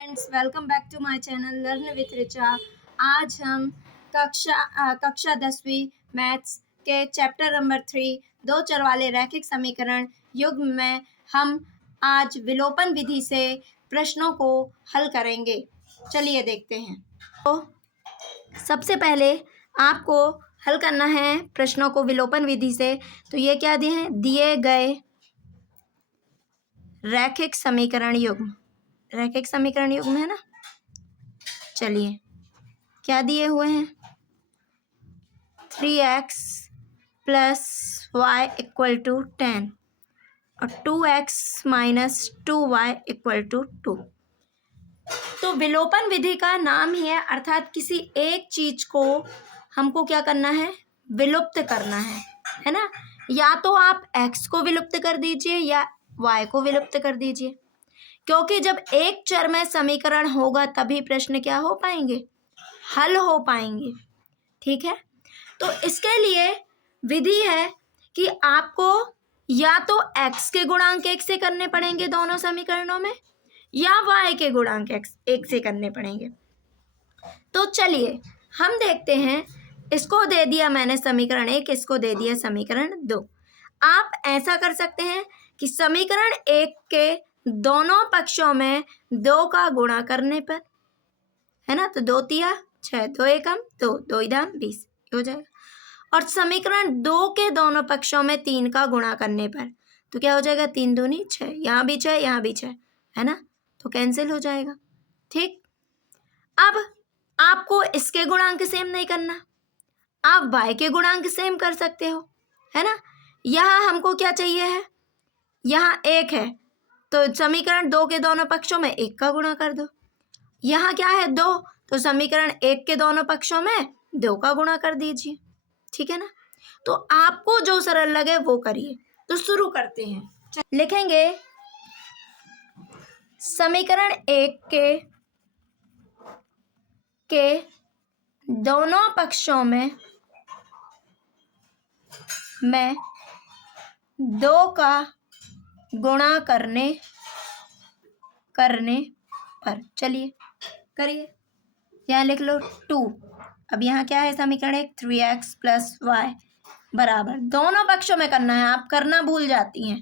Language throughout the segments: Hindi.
Friends, welcome back to my channel learn with Richa. आज हम कक्षा 10वीं मैथ्स के चैप्टर नंबर 3 दो चर वाले रैखिक समीकरण युग्म में हम आज विलोपन विधि से प्रश्नों को हल करेंगे। चलिए देखते हैं। तो सबसे पहले आपको हल करना है प्रश्नों को विलोपन विधि से। तो ये क्या दिए हैं? दिए गए रैखिक समीकरण युग्म, रैखिक समीकरण युग्म है ना। चलिए क्या दिए हुए हैं? 3x plus Y equal to 10 और 2x minus 2y equal to 2। तो विलोपन विधि का नाम ही है, अर्थात किसी एक चीज को हमको क्या करना है? विलुप्त करना है ना। या तो आप x को विलुप्त कर दीजिए या y को विलुप्त कर दीजिए, क्योंकि जब एक चर में समीकरण होगा तभी प्रश्न क्या हो पाएंगे? हल हो पाएंगे। ठीक है, तो इसके लिए विधि है कि आपको या तो x के गुणांक 1 से करने पड़ेंगे दोनों समीकरणों में, या y के गुणांक 1 से करने पड़ेंगे। तो चलिए हम देखते हैं। इसको दे दिया मैंने समीकरण 1, इसको दे दिया समीकरण 2। आप ऐसा कर सकते हैं कि समीकरण 1 के दोनों पक्षों में 2 का गुणा करने पर, है ना, तो 2 तिया 6, 2 एकम 2, 2 इदाम 20 हो जाएगा। और समीकरण 2 के दोनों पक्षों में 3 का गुणा करने पर तो क्या हो जाएगा? 3 दूनी 6, यहाँ भी 6, यहाँ भी 6, है ना, तो कैंसिल हो जाएगा। ठीक, अब आपको इसके गुणांक सेम नहीं करना, आप y के गुणांक सेम कर सकते हो, है ना। यहाँ हमको क्या चाहिए है? यहाँ 1 है तो समीकरण 2 के दोनों पक्षों में 1 का गुणा कर दो। यहाँ क्या है? 2, तो समीकरण 1 के दोनों पक्षों में 2 का गुणा कर दीजिए। ठीक है ना। तो आपको जो सरल लगे वो करिए। तो शुरू करते हैं। लिखेंगे समीकरण 1 के दोनों पक्षों में मैं 2 का गुणा करने पर, चलिए करिए। यहाँ लिख लो 2। अब यहाँ क्या है? समीकरण 1 3x प्लस वाई बराबर, दोनों पक्षों में करना है, आप करना भूल जाती हैं।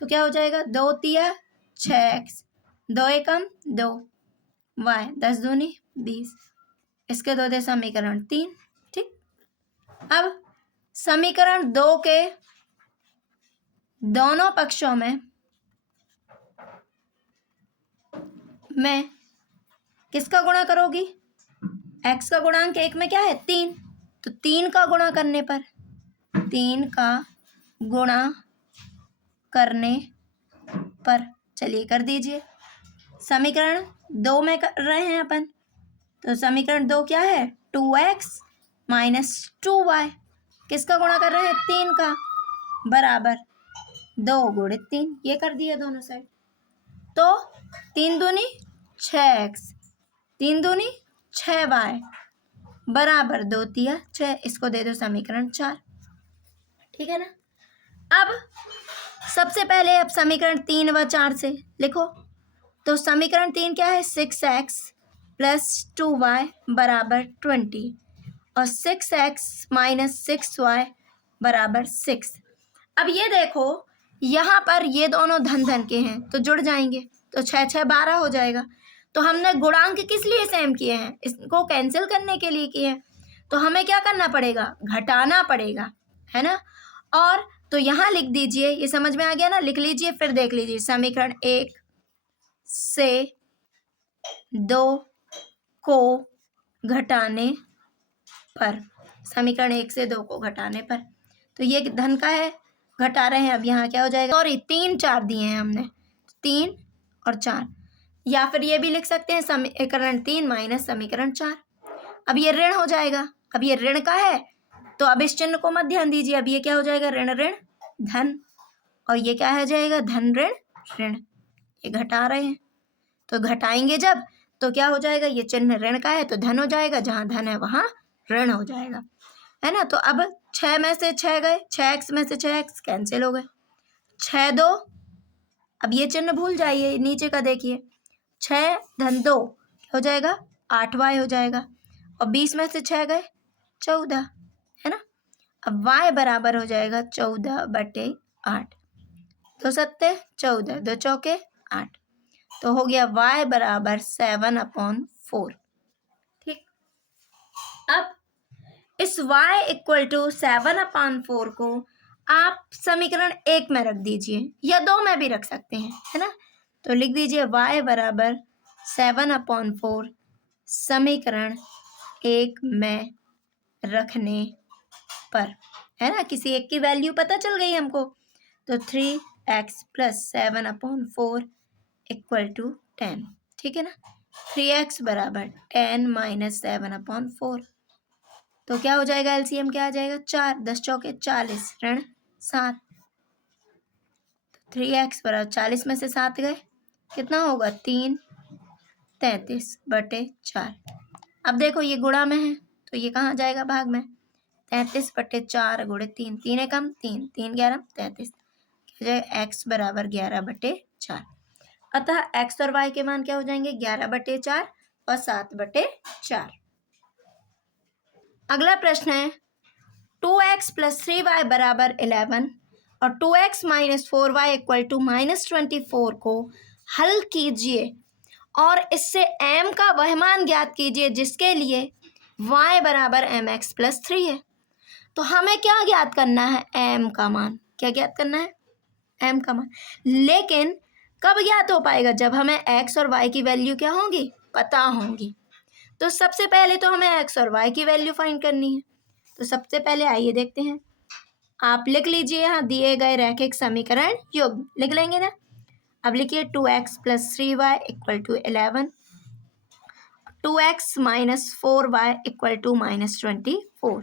तो क्या हो जाएगा? 2 तिया 6x, 2 एकम 2, y 10 दूनी 20, इसके दो दे समीकरण 3। ठीक, अब समीकरण 2 के दोनों पक्षों में मैं किसका गुणा करोगी? x का गुणांक 1 में क्या है? 3, तो 3 का गुणा करने पर, 3 का गुणा करने पर, चलिए कर दीजिए। समीकरण 2 में कर रहे हैं अपन, तो समीकरण 2 क्या है? 2x माइनस 2y, किसका गुणा कर रहे हैं? 3 का, बराबर 2 गुणित 3, ये कर दिया दोनों साइड। तो 3 दूनी 6x, 3 दूनी 6y बराबर 2 तिया 6, इसको दे दो समीकरण 4। ठीक है ना। अब सबसे पहले अब समीकरण 3 व 4 से लिखो। तो समीकरण 3 क्या है? 6x प्लस 2y बराबर 20 और 6x माइनस 6y बराबर 6। अब ये देखो, यहाँ पर ये दोनों धन धन के हैं तो जुड़ जाएंगे, तो 6 6 12 हो जाएगा। तो हमने गुणांक किस लिए सेम किए हैं? इसको कैंसिल करने के लिए किए हैं। तो हमें क्या करना पड़ेगा? घटाना पड़ेगा, है ना। और तो यहाँ लिख दीजिए, ये समझ में आ गया ना, लिख लीजिए फिर देख लीजिए। समीकरण 1 से 2 को घटाने पर, समीकरण 1 से 2 को घटाने पर, तो ये धन का है, घटा रहे हैं। अब यहाँ क्या हो जाएगा? सॉरी 3 4 दिए हैं हमने, 3 और 4, या फिर ये भी लिख सकते हैं समीकरण 3 माइनस समीकरण 4। अब ये ऋण हो जाएगा, अब ये ऋण का है तो अब इस चिन्ह को मत ध्यान दीजिए। अब ये क्या हो जाएगा? ऋण ऋण धन, और ये क्या हो जाएगा? धन ऋण ऋण, ये घटा रहे हैं तो घटाएंगे जब तो क्या हो जाएगा? ये चिन्ह ऋण का है तो धन हो जाएगा, जहाँ धन है वहाँ ऋण हो जाएगा, है ना। तो अब 6 में से 6 गए, 6x में से 6x कैंसिल हो गए, 6 2, अब ये चिन्ह भूल जाइए, नीचे का देखिए, 6 धन 2 हो जाएगा 8y हो जाएगा, और 20 में से 6 गए 14, है ना। अब y बराबर हो जाएगा 14/8, 2 सत्ते 14, 2 चौके 8, तो हो गया y बराबर 7/4। ठीक, अब इस y इक्वल टू 7/4 को आप समीकरण 1 में रख दीजिए या 2 में भी रख सकते हैं, है ना। तो लिख दीजिए y बराबर 7/4 समीकरण 1 में रखने पर, है ना। किसी एक की वैल्यू पता चल गई हमको, तो 3x + 7/4 इक्वल टू 10, ठीक है ना। 3x बराबर 10 - 7/4, तो क्या हो जाएगा, एलसीएम क्या आ जाएगा, 4, 10 चौके 40 ऋण 7, 3x बराबर 40 में से 7 गए कितना होगा 3, 33/4। अब देखो ये गुणा में है तो ये कहाँ जाएगा, भाग में, 33/4 × 3, 3 एकम 3, 3 11 33, हो जाएगा x बराबर 11/4। अतः x और y के मान क्या हो जाएंगे, 11/4 और 7/4। अगला प्रश्न है 2x + 3y बराबर 11 और 2x - 4y इक्वल टू -24 को हल कीजिए और इससे m का वह मान ज्ञात कीजिए जिसके लिए y बराबर mx + 3 है। तो हमें क्या ज्ञात करना है, m का मान, क्या ज्ञात करना है, m का मान। लेकिन कब ज्ञात हो पाएगा, जब हमें x और y की वैल्यू क्या होंगी, पता होंगी। तो सबसे पहले तो हमें x और y की वैल्यू फाइंड करनी है। तो सबसे पहले आइए देखते हैं, आप लिख लीजिए यहाँ दिए गए रैखिक समीकरण योग लिख लेंगे ना। अब लिखिए 2x + 3y equal to 11, 2x - 4y equal to -24,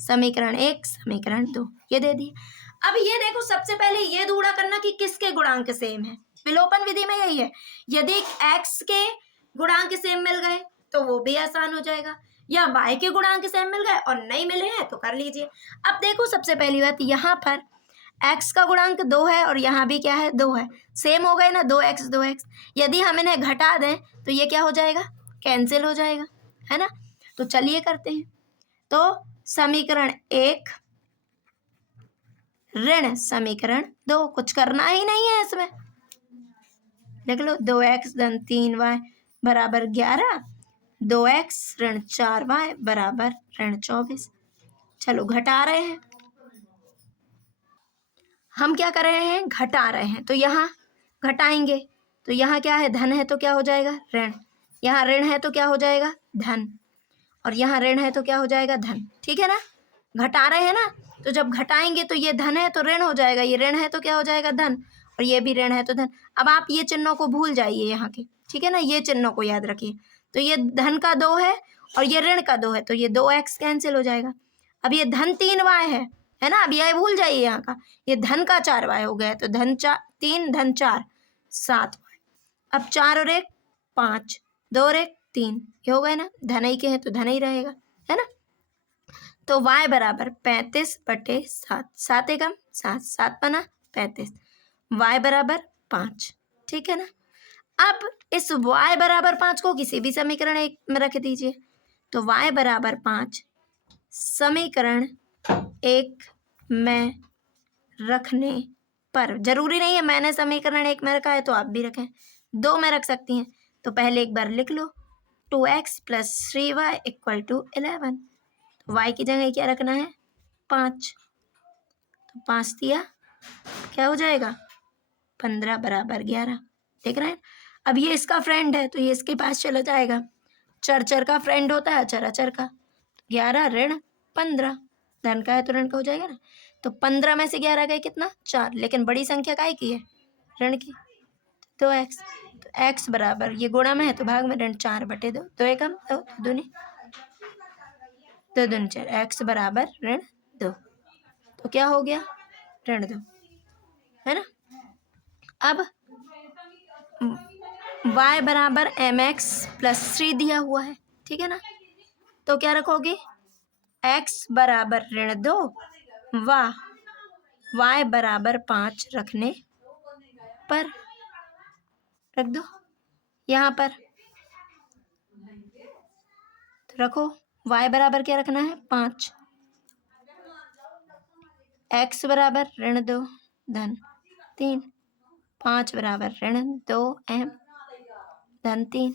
समीकरण 1 समीकरण 2 ये दे दिए। अब ये देखो सबसे पहले ये ढूंढा करना कि किसके गुणांक सेम है, विलोपन विधि में यही है, यदि x के गुणांक सेम मिल गए तो वो भी आसान हो जाएगा, या y के गुणांक सेम मिल गए और नहीं मिले हैं तो कर लीजिए। अब देखो सबसे पहली बात, यहाँ पर x का गुणांक 2 है और यहाँ भी क्या है 2 है, सेम हो गए ना, 2x 2x। यदि हम इन्हें घटा दें तो ये क्या हो जाएगा, कैंसिल हो जाएगा, है ना। तो चलिए करते हैं, तो समीकरण 1 ऋण समीकरण 2, कुछ करना ही नहीं है इसमें, देख लो 2x धन 3y बराबर 11, 2x ऋण 4y बराबर ऋण 24। चलो घटा रहे हैं, हम क्या कर रहे हैं, घटा रहे हैं, तो यहाँ घटाएंगे तो यहाँ क्या है, धन है तो क्या हो जाएगा ऋण, यहाँ ऋण है तो क्या हो जाएगा धन, और यहाँ ऋण है तो क्या हो जाएगा धन, ठीक है ना। घटा रहे हैं ना, तो जब घटाएंगे तो ये धन है तो ऋण हो जाएगा, ये ऋण है तो क्या हो जाएगा धन, और ये भी ऋण है तो धन। अब आप ये चिन्हों को भूल जाइए यहाँ के, ठीक है ना, ये चिन्हों को याद रखिए। तो ये धन का 2 है और ये ऋण का 2 है, तो ये 2x कैंसिल हो जाएगा। अब ये धन 3y है ना, अब ये भूल जाइए यहाँ का, ये धन का 4y हो गया, तो धन 3 धन 4 7y। अब 4 और 1 5, 2 और 1 3, ये हो गए ना, धन ही के हैं तो धन ही रहेगा, है ना। तो y बराबर 35/7, 7 एकम 7, 7 पना 35, y बराबर 5, ठीक है ना। अब इस y बराबर 5 को किसी भी समीकरण 1 में रख दीजिए, तो y बराबर 5 समीकरण 1 में रखने पर, जरूरी नहीं है मैंने समीकरण 1 में रखा है तो आप भी रखें, 2 में रख सकती हैं। तो पहले एक बार लिख लो 2x + 3y इक्वल टू 11, तो y की जगह क्या रखना है 5, तो 5 दिया क्या हो जाएगा 15 बराबर 11, देख रहे हैं। अब ये इसका फ्रेंड है तो ये इसके पास चला जाएगा, चर चर का फ्रेंड होता है चर अचर का, 11 ऋण 15, धन का है तो ऋण का हो जाएगा ना। तो 15 में से 11 गए कितना 4, लेकिन बड़ी संख्या काय की है ऋण की, तो x, तो x बराबर ये गुणा में है तो भाग में ऋण 4/2, 2 एकम 2, 2 दूनी 2 दूनी 4, x बराबर ऋण 2, तो क्या हो गया ऋण 2, है ना। अब y बराबर mx + 3 दिया हुआ है, ठीक है ना, तो क्या रखोगे x बराबर ऋण 2 व y बराबर 5 रखने पर रख दो, यहाँ पर तो रखो y बराबर क्या रखना है 5, x बराबर -2 धन 3, 5 बराबर -2m धन 3,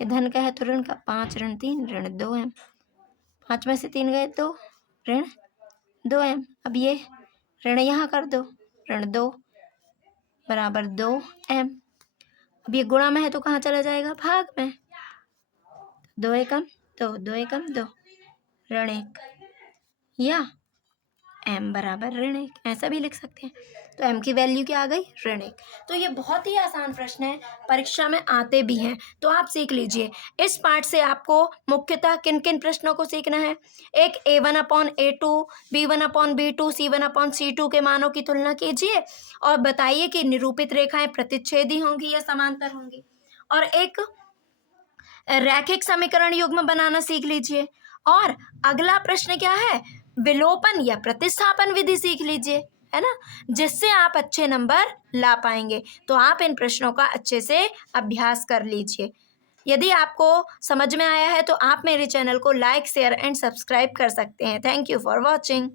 ये धन का है तो ऋण का 5 ऋण 3 ऋण 2m, 5 में से 3 गए तो ऋण 2m। अब ये ऋण यहाँ कर दो, ऋण 2 बराबर 2m। अब ये गुणा में है तो कहाँ चला जाएगा भाग में, 2 एकम 2 2 एकम 2 ऋण 1 या m बराबर ऋण 1, ऐसा भी लिख सकते हैं। तो m की वैल्यू क्या आ गई ऋण 1। तो ये बहुत ही आसान प्रश्न है, परीक्षा में आते भी हैं, तो आप सीख लीजिए। इस पार्ट से आपको मुख्यतः किन किन प्रश्नों को सीखना है, एक a1/a2, b1/b2, c1/c2 के मानों की तुलना कीजिए और बताइए कि निरूपित रेखाएं प्रतिच्छेदी होंगी या समांतर होंगी, और एक रैखिक समीकरण युग्म बनाना सीख लीजिए। और अगला प्रश्न क्या है, विलोपन या प्रतिस्थापन विधि सीख लीजिए, है ना, जिससे आप अच्छे नंबर ला पाएंगे। तो आप इन प्रश्नों का अच्छे से अभ्यास कर लीजिए। यदि आपको समझ में आया है तो आप मेरे चैनल को लाइक, शेयर एंड सब्सक्राइब कर सकते हैं। Thank you for watching.